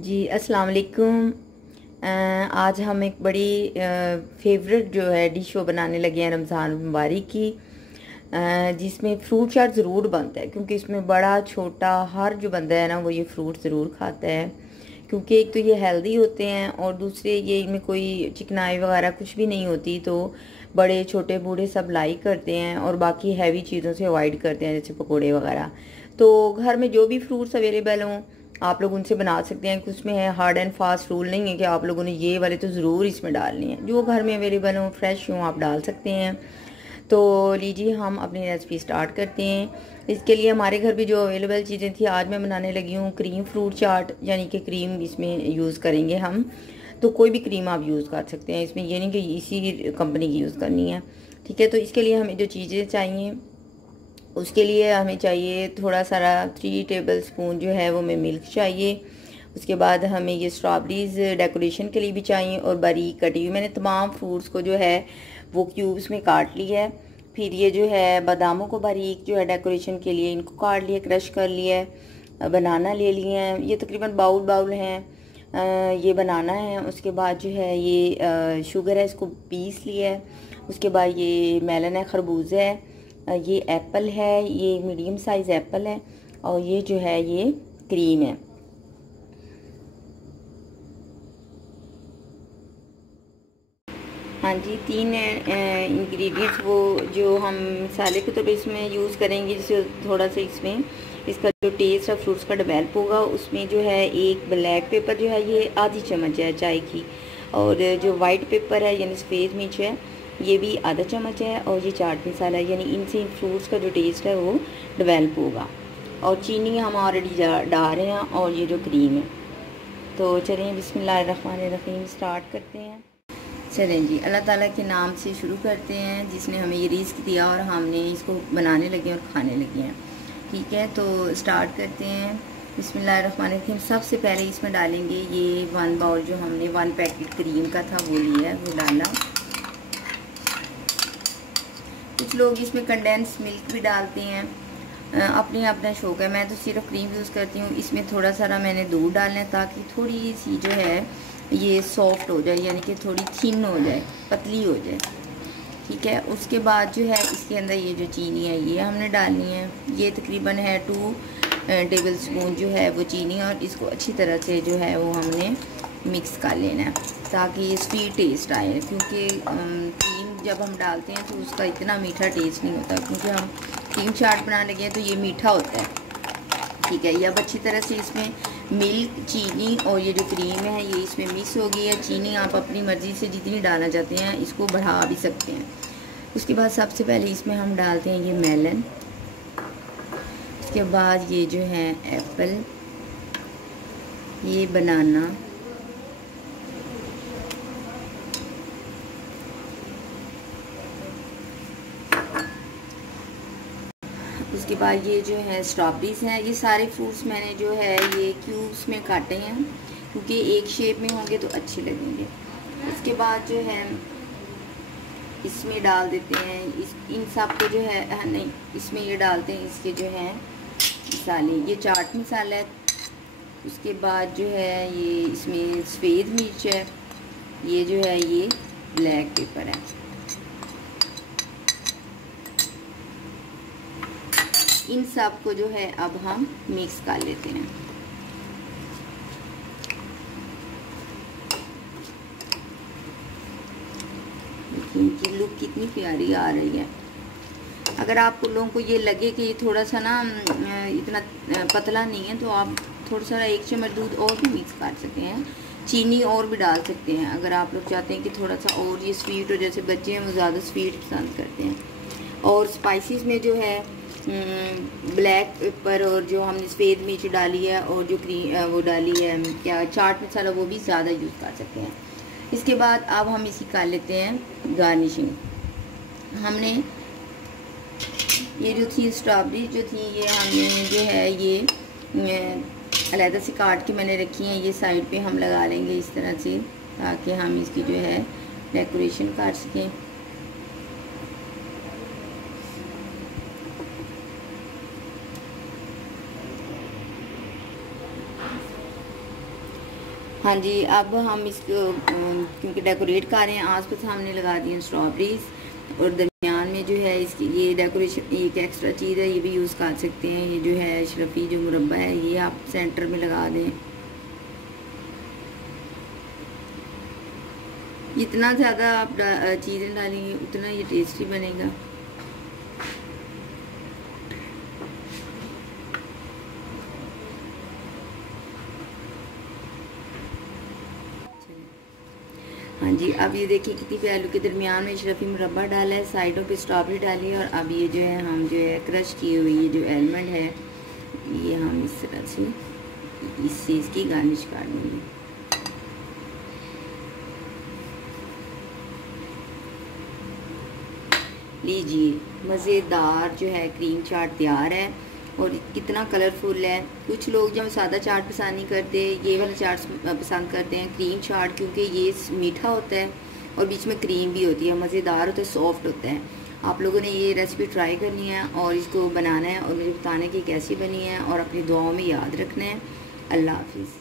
जी अस्सलाम वालेकुम। आज हम एक बड़ी फेवरेट जो है डिश वो बनाने लगे हैं रमज़ान मुबारक की, जिसमें फ्रूट चाट ज़रूर बनता है क्योंकि इसमें बड़ा छोटा हर जो बंदा है ना वो ये फ्रूट ज़रूर खाता है। क्योंकि एक तो ये हेल्दी होते हैं और दूसरे ये इनमें कोई चिकनाई वगैरह कुछ भी नहीं होती, तो बड़े छोटे बूढ़े सब लाइक करते हैं और बाकी हैवी चीज़ों से अवॉइड करते हैं जैसे पकोड़े वगैरह। तो घर में जो भी फ्रूट्स अवेलेबल हों आप लोग उनसे बना सकते हैं। कुछ में है हार्ड एंड फास्ट रूल नहीं है कि आप लोगों ने ये वाले तो ज़रूर इसमें डालनी है, जो घर में अवेलेबल हो फ्रेश हो आप डाल सकते हैं। तो लीजिए हम अपनी रेसिपी स्टार्ट करते हैं। इसके लिए हमारे घर भी जो अवेलेबल चीज़ें थी आज मैं बनाने लगी हूँ क्रीम फ्रूट चाट, यानी कि क्रीम इसमें यूज़ करेंगे हम। तो कोई भी क्रीम आप यूज़ कर सकते हैं, इसमें ये नहीं कि इसी कंपनी की यूज़ करनी है। ठीक है, तो इसके लिए हमें जो चीज़ें चाहिए उसके लिए हमें चाहिए थोड़ा सारा 3 टेबल स्पून जो है वो हमें मिल्क चाहिए। उसके बाद हमें ये स्ट्रॉबेरीज डेकोरेशन के लिए भी चाहिए और बारीक कटी हुई मैंने तमाम फ्रूट्स को जो है वो क्यूब्स में काट लिया है। फिर ये जो है बादामों को बारीक जो है डेकोरेशन के लिए इनको काट लिया, क्रश कर लिया है। बनाना ले लिए हैं, ये तकरीबन बाउल हैं। ये बनाना है। उसके बाद जो है ये शुगर है, इसको पीस लिया है। उसके बाद ये मेलन है, खरबूज है, ये एप्पल है, ये मीडियम साइज़ एप्पल है और ये जो है ये क्रीम है। हाँ जी, 3 इंग्रेडिएंट्स वो जो हम मसाले के तौर पर इसमें यूज़ करेंगे, जिससे थोड़ा सा इसमें इसका जो टेस्ट है फ्रूट्स का डेवलप होगा। उसमें जो है एक ब्लैक पेपर जो है ये आधी चम्मच है चाय की, और जो वाइट पेपर है यानी सफ़ेद मिर्च है ये भी आधा चम्मच है, और ये चाट मसाला है, यानी इनसे फ्रूट्स का जो टेस्ट है वो डेवलप होगा। और चीनी हम ऑलरेडी डाल रहे हैं, और ये जो क्रीम है। तो चलिए बिस्मिल्लाहिर्रहमानिर्रहीम स्टार्ट करते हैं। चलें जी, अल्लाह ताला के नाम से शुरू करते हैं जिसने हमें ये रिस्क दिया और हमने इसको बनाने लगे और खाने लगे हैं। ठीक है, तो स्टार्ट करते हैं। बिस्मिल्लाहिर्रहमानिर्रहीम। सबसे पहले इसमें डालेंगे ये 1 बाउल जो हमने 1 पैकेट क्रीम का था वो लिया है, वो डाला। कुछ लोग इसमें कंडेंस मिल्क भी डालते हैं, अपने अपना शौक है। मैं तो सिर्फ क्रीम यूज़ करती हूँ। इसमें थोड़ा सारा मैंने दूध डालना है ताकि थोड़ी सी जो है ये सॉफ्ट हो जाए, यानी कि थोड़ी थिन हो जाए, पतली हो जाए। ठीक है, उसके बाद जो है इसके अंदर ये जो चीनी है ये हमने डालनी है। ये तकरीबन है 2 टेबल स्पून जो है वो चीनी, और इसको अच्छी तरह से जो है वो हमने मिक्स कर लेना है ताकि ये स्वीट टेस्ट आए। क्योंकि क्रीम जब हम डालते हैं तो उसका इतना मीठा टेस्ट नहीं होता, क्योंकि हम क्रीम चाट बनाने लगे हैं तो ये मीठा होता है। ठीक है, ये अब अच्छी तरह से इसमें मिल्क, चीनी और ये जो क्रीम है ये इसमें मिक्स हो गई है। चीनी आप अपनी मर्ज़ी से जितनी डालना चाहते हैं इसको बढ़ा भी सकते हैं। उसके बाद सबसे पहले इसमें हम डालते हैं ये मेलन। उसके बाद ये जो है एप्पल, ये बनाना, उसके बाद ये जो है स्ट्रॉबेरीज हैं। ये सारे फ्रूट्स मैंने जो है ये क्यूब्स में काटे हैं क्योंकि एक शेप में होंगे तो अच्छे लगेंगे। उसके बाद जो है इसमें डाल देते हैं इन सब को जो है नहीं, इसमें ये डालते हैं इसके जो है मसाले। ये चाट मसाला है। उसके बाद जो है ये इसमें सफ़ेद मिर्च है, ये जो है ये ब्लैक पेपर है। इन सब को जो है अब हम मिक्स कर लेते हैं। देखिए इनकी लुक कितनी प्यारी आ रही है। अगर आप लोगों को ये लगे कि ये थोड़ा सा ना इतना पतला नहीं है तो आप थोड़ा सा 1 चम्मच दूध और भी मिक्स कर सकते हैं। चीनी और भी डाल सकते हैं अगर आप लोग चाहते हैं कि थोड़ा सा और ये स्वीट हो। जैसे बच्चे हैं वो ज़्यादा स्वीट पसंद करते हैं। और स्पाइसेस में जो है ब्लैक पेपर और जो हमने सफ़ेद मिर्च डाली है और जो वो डाली है क्या चाट मसाला, वो भी ज़्यादा यूज़ कर सकते हैं। इसके बाद अब हम इसी कर लेते हैं गार्निशिंग। हमने ये जो थी स्ट्रॉबेरी जो थी ये हमने जो है ये अलहदा से काट के मैंने रखी हैं। ये साइड पे हम लगा लेंगे इस तरह से ताकि हम इसकी जो है डेकोरेशन कर सकें। हाँ जी, अब हम इसको क्योंकि डेकोरेट कर रहे हैं, आस पास हमने लगा दी हैं स्ट्रॉबेरीज और दरमियान में जो है इसकी ये डेकोरेशन एक एक्स्ट्रा चीज़ है, ये भी यूज़ कर सकते हैं। ये जो है अशरफी जो मुरब्बा है ये आप सेंटर में लगा दें। जितना ज़्यादा आप चीज़ें डालेंगे उतना ये टेस्टी बनेगा। हाँ जी, अब ये देखिए कितनी पे आलू के दरमियान में अशरफी मुरब्बा डाला है, साइडों पे स्ट्रॉबेरी डाली है, और अब ये जो है हम जो है क्रश की हुई ये जो एलमंड है ये हम इस तरह से इससे इसकी गार्निश कर देंगे। लीजिए, मज़ेदार जो है क्रीम चाट तैयार है और कितना कलरफुल है। कुछ लोग जब सादा चाट पसंद नहीं करते, ये वाला चाट पसंद करते हैं क्रीम चाट, क्योंकि ये मीठा होता है और बीच में क्रीम भी होती है, मज़ेदार होता है, सॉफ्ट होता है। आप लोगों ने ये रेसिपी ट्राई करनी है और इसको बनाना है और मुझे बताना है कि कैसी बनी है, और अपनी दुआओं में याद रखना है। अल्लाह हाफिज़।